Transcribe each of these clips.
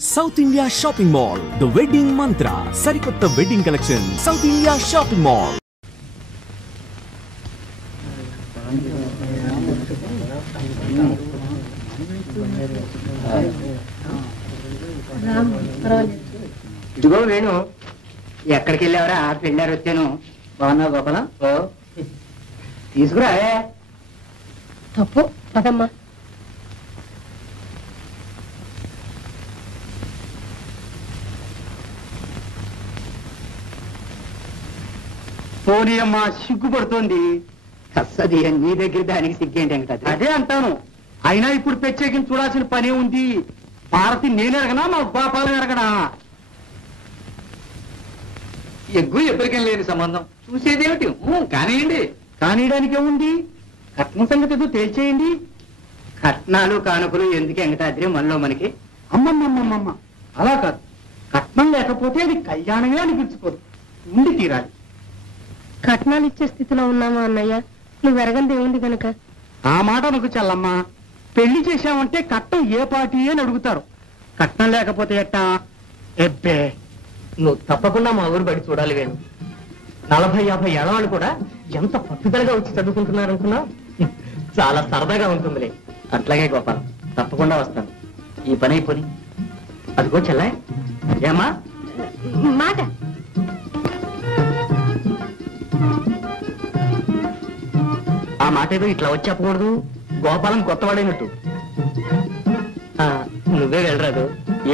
South India Shopping Mall, The Wedding Mantra, Sarikotta Wedding Collection, South India Shopping Mall. ఇదిగో వేణు, ఎక్కడికి వెళ్ళావరా? పెళ్ళారు వచ్చాను. బాగున్నా గోపాలం? తీసుకురా. తప్పు పదమ్మా. పోనీ అమ్మా, సిగ్గుపడుతోంది. అస్సది నీ దగ్గర దానికి సిగ్గేంటి వెంకట? అదే అంటాను. అయినా ఇప్పుడు ప్రత్యేకించి చూడాల్సిన పనే ఉంది. భారతి నేను ఎరగనా, మా గోపాలం ఎరగనా? ఎగ్గు ఎప్పటికేం లేని సంబంధం. చూసేదేమిటి? కానివ్వండి. కానియడానికి ఏముంది? కట్నం సంగతి ఏదో తేల్చేయండి. కట్నాలు కానుకలు ఎందుకు వెంకటాద్రి మనలో మనకి? అమ్మమ్మమ్మమ్మ, అలా కాదు. కట్నం లేకపోతే అది కళ్యాణమే అనిపించుకోదు. ఉండి తీరాలి. కట్నాలు ఇచ్చే స్థితిలో ఉన్నామా అన్నయ్య? నువ్వు ఎరగంది ఏముంది కనుక. ఆ మాట నాకు చల్లమ్మా. పెళ్లి చేశామంటే కట్నం ఏ పార్టీ అని అడుగుతారు. కట్నం లేకపోతే ఎట్టా? ఎబ్బే, నువ్వు తప్పకుండా మా ఊరు బడి చూడాలి వేణు. 40-50 ఏళ్ల వాళ్ళు కూడా ఎంత పట్టుదలగా వచ్చి చదువుకుంటున్నారు అనుకున్నా. చాలా సరదాగా ఉంటుందిలే. అట్లాగే గోపాలం, తప్పకుండా వస్తాను. ఈ పని అయిపోయి అదిగో చెల్లాయ్. ఏమా మాట ఆ మాట ఏదో ఇట్లా వచ్చి చెప్పకూడదు. గోపాలం కొత్తవాడైనట్టు. నువ్వే వెళ్ళరాదు.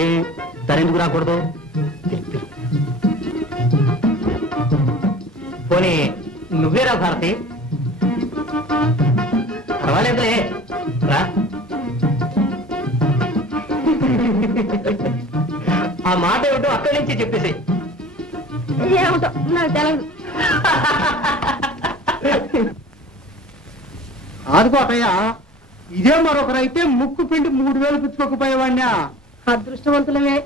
ఏ తనెందుకు రాకూడదు? పోనీ నువ్వేరా భారతి? పర్వాలేదులే, రా. ఆ మాట ఏమిటో అక్కడి నుంచి చెప్పేసి. ఏమిటో నాకు తెలదు. ఆదుకోటయ్యా, ఇదే మరొకరైతే ముక్కు పిండి 3000 పుచ్చుకోకపోయేవాడినా. అదృష్టవంతులమే.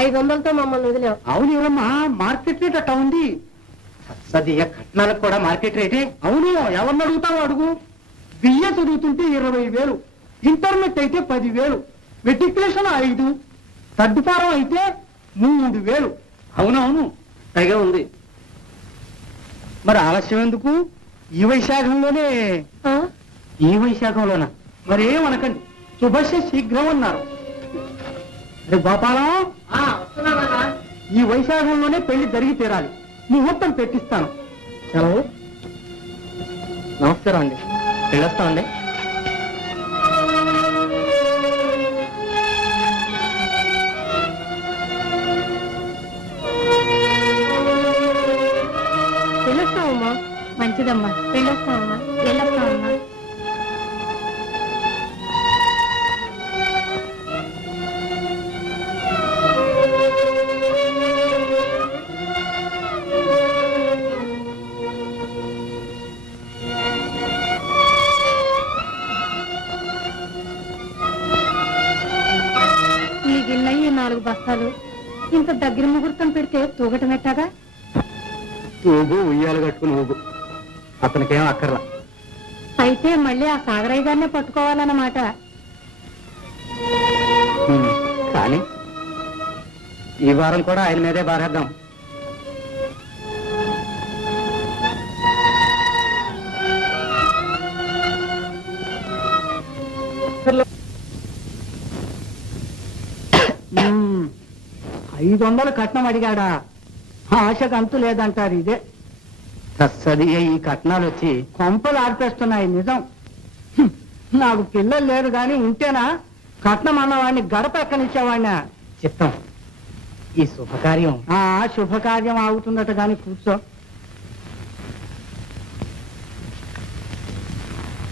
500తో మమ్మల్ని వదిలేవు. అవును ఎవరమ్మా, మార్కెట్ రేట్ అట్టా ఉంది. సదియ కట్నాలకు కూడా మార్కెట్ రేటే. అవును, ఎవరిని అడుగుతావో అడుగు. బియ్య చదువుతుంటే 20,000, ఇంటర్నెట్ అయితే 10,000, మెట్రికులేషన్ 5, థర్డ్ ఫారం అయితే 3,000. అవునవును, పైగా ఉంది. మరి ఆలస్యం ఎందుకు? ఈ వైశాఖంలోనే. ఈ వైశాఖంలోనా? మరేమనకండి, శుభస్య శీఘ్రం అన్నారు. అరే గోపాలం, ఈ వైశాఖంలోనే పెళ్లి జరిగి తీరాలి. ముహూర్తం పెట్టిస్తాను. సెలవు. నమస్కారం అండి, వెళ్ళొస్తామండి. వెళ్ళొస్తావమ్మా. మంచిదమ్మా, వెళ్ళొస్తావమ్మా. వెళ్ళొస్తావమ్మా. ఈ 4 బస్తాలు ఇంత దగ్గర ముహూర్తం పెడితే తూగటం ఎట్టాగా? తూగు, ఉయ్యాలు కట్టుకుని ఊగు. అతనికేం అక్కర్లా. అయితే మళ్ళీ ఆ సాగరయ్య గారినే పట్టుకోవాలన్నమాట. కానీ ఈ వారం కూడా ఆయన మీదే బారేద్దాం. మ్మ్. 500 కట్నం అడిగాడా? ఆశకు అంతు లేదంటారు. ఇదే సది. ఈ కట్నాలు వచ్చి కొంపలు ఆర్పేస్తున్నాయి. నిజం. నాకు పిల్లలు లేరు గాని ఉంటేనా కట్నం అన్నవాడిని గడప ఎక్కనిచ్చేవాడినా. చిత్తం. ఈ శుభకార్యం శుభకార్యం ఆగుతుందట గాని కూర్చో.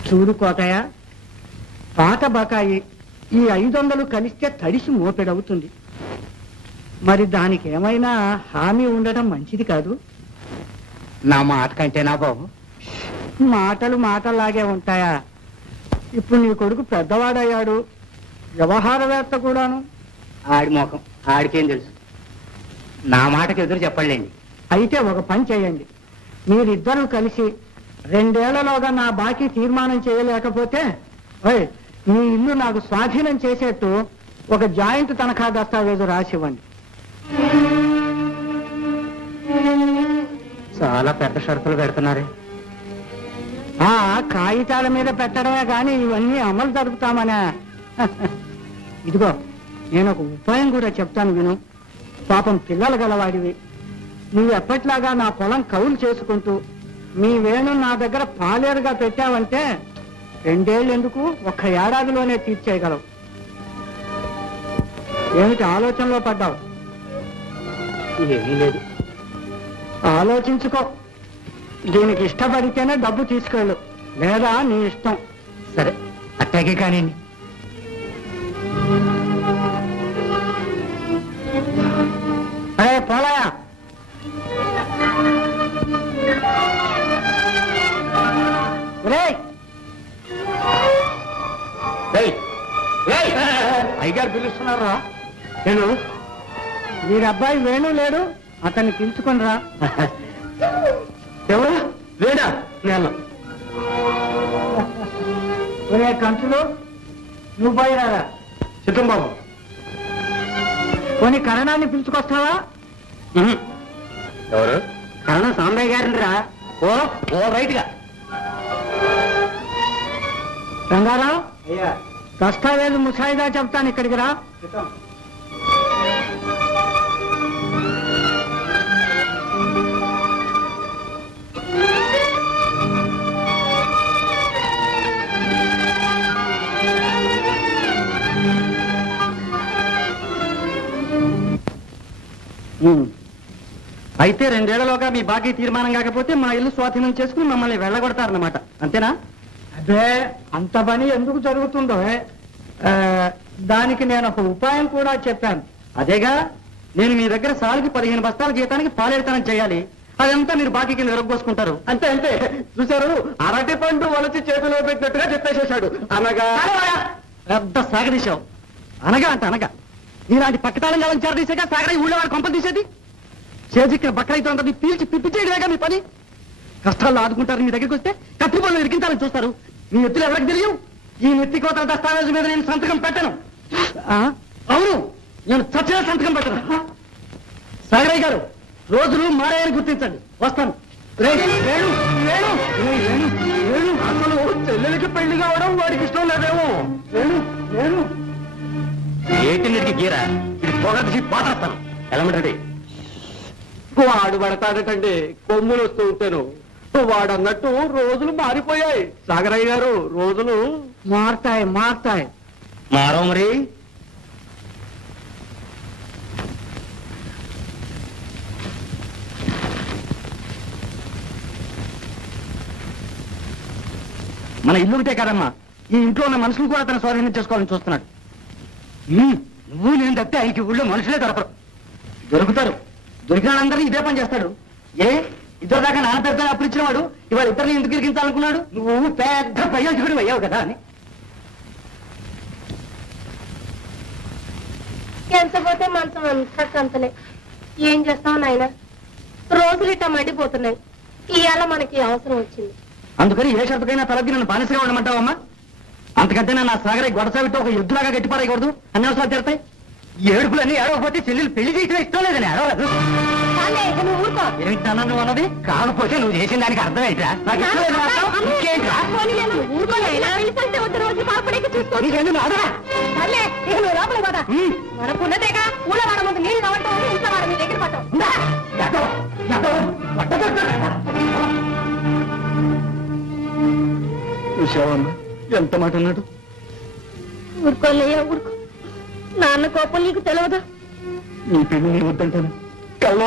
చూడు కోటయ్య, పాత బకాయి ఈ 500 కలిస్తే తడిసి మోపెడవుతుంది. మరి దానికి ఏమైనా హామీ ఉండటం మంచిది కాదు. నా మాట కంటేనా బాబు? మాటలు మాటల్లాగే ఉంటాయా? ఇప్పుడు నీ కొడుకు పెద్దవాడయ్యాడు, వ్యవహారవేత్త కూడాను. ఆడి మోకం ఆడికేం తెలుసు. నా మాటకి ఎదురు చెప్పండి. అయితే ఒక పని చేయండి. మీరిద్దరూ కలిసి 2 ఏళ్లలోగా నా బాకీ తీర్మానం చేయలేకపోతే నీ ఇల్లు నాకు స్వాధీనం చేసేట్టు ఒక జాయింట్ తనఖా దస్తావేజు రాసివ్వండి. చాలా పెద్ద షరతులు పెడుతున్నారే. కాగితాల మీద పెట్టడమే కానీ ఇవన్నీ అమలు జరుపుతామనే. ఇదిగో నేను ఒక ఉపాయం కూడా చెప్తాను విను. పాపం పిల్లలు గలవాడివి. నువ్వు ఎప్పట్లాగా నా పొలం కౌలు చేసుకుంటూ మీ వేణు నా దగ్గర పాలేరుగా పెట్టావంటే 2 ఏళ్ళు ఎందుకు 1 ఏడాదిలోనే తీర్చేయగలవు. ఏమిటి ఆలోచనలో పడ్డావు? ఏమీ లేదు. ఆలోచించుకో. దీనికి ఇష్టపడితేనే డబ్బు తీసుకెళ్ళు, లేదా నీ ఇష్టం. సరే, అట్టాగే కానీ. అరే పోలాయా, అయ్యగారు పిలుస్తున్నారా? నేను వీరి అబ్బాయి వేణు లేడు, అతన్ని పిలుచుకొని రా. ఎవరు లేడా? నేను ఒరే కంచులు, నువ్వు పోయిరారా. చిత్తం బాబు, కొన్ని కరణాన్ని పిలుచుకొస్తావా? ఎవరు? కరణం సాంబయ్య గారిని రా. ఓ ఓ రైట్ గా. రంగారావు, దస్తావేజు ముసాయిదా చెప్తాను, ఇక్కడికి రా. అయితే 2 ఏళ్లలోగా మీ బాకీ తీర్మానం కాకపోతే మా ఇల్లు స్వాధీనం చేసుకుని మమ్మల్ని వెళ్ళగొడతారన్నమాట, అంతేనా? అదే, అంత పని ఎందుకు జరుగుతుందో దానికి నేను ఒక ఉపాయం కూడా చెప్పాను. అదేగా, నేను మీ దగ్గర సాలుకి 15 బస్తాల జీతానికి పాలేరుతనం చేయాలి. అదంతా మీరు బాకీ కింద విరగొసుకుంటారు. అంతే అంతే. చూశారు, అరటి పండు వలచి చేతిలో పెట్టినట్టుగా చెప్పేసేశాడు. అనగా పెద్ద సాగదీశావు. అనగా అంటే అనగా ఇలాంటి పక్కతాళం కాలం చేరదీసాక సాగర ఊళ్ళో వాడు కొంపలు తీసేది. చేజిక్కిన బక్కలైతే అందరినీ పీల్చి పిప్పి చేయడమేగా మీ పని. కష్టాల్లో ఆదుకుంటారు, మీ దగ్గరికి వస్తే కత్తి పనులు ఇరికించాలని చూస్తారు. మీ ఎత్తులు ఎవరికి తెలియవు. ఈ నెత్తి కోతల దస్తావేజు మీద నేను సంతకం పెట్టను. అవును, నేను చచ్చిన సంతకం పెట్టను. సాగరయ్య గారు, రోజులు మారాయని గుర్తించండి. వస్తాను. అసలు చెల్లెలకి పెళ్లి కావడం వాడికి ఇష్టం లేదేమో. ఏటిన్నిటికి గీరా, ఇది పొగసి పాటేస్తాను. ఎలామంటండి? వాడు పడతాడటండి, కొమ్ములు వస్తూ ఉంటాను. వాడన్నట్టు రోజులు మారిపోయాయి సాగరయ్య గారు. రోజులు మారుతాయి. మారో మరి. మన ఇల్లు ఉంటే కదమ్మా, ఈ ఇంట్లో ఉన్న మనుషులు కూడా తన స్వాధీనం చేసుకోవాలని చూస్తున్నాడు. నువ్వు నేను తప్పితే ఈ ఊళ్ళో మనుషులే దొరకరు. దొరుకుతారు. దొరికిన వాళ్ళందరినీ ఇదే పని చేస్తాడు. ఇద్దరు దాకా నాన్న పెద్ద అప్పుడు ఇచ్చినవాడు ఇవాళ ఇద్దరిని ఎందుకు ఇరికించాలనుకున్నాడు? నువ్వు పెద్ద ప్రయోజకుడు అయ్యావు కదా అని. ఎంత పోతే మనసు అంతా కంతలే. ఏం చేస్తావు నాయన, రోజులు ఇట్లా మండిపోతున్నాయి. ఇవాళ మనకి అవసరం వచ్చింది. అందుకని ఏ షరతుకైనా తలకి నన్ను బానిసగా ఉండమంటావమ్మా? అంతకంటే నా సాగరే గొడసావితో ఒక యుద్ధలాగా గట్టిపారేయకూడదు. అన్ని అవసరాలు తీరుతాయి. ఏడుపులన్నీ ఏడవకపోతే చెల్లెలు పెళ్లి చేయడం ఇష్టం లేదని ఏడవలేదు. ఏమిటన్నా నువ్వు అన్నది? కాకపోతే నువ్వు చేసిన దానికి అర్థం ఏంట్రా? నాకు ఇష్టం లేదు మాత్రం ఇంకేంట్రా? మనకున్నదేగా ఊళ్ళ వాడ ముందు నీళ్ళు కావటం, ఇంట్లో వాడ మీ దగ్గర పట్టం. చూసావమ్మా ఎంత మాట అన్నాడు? ఊరుకోలేయా, ఊరుకో. నాన్న కోపం నీకు తెలియదా? నీ పెళ్లి వద్దంటాను. కల్లో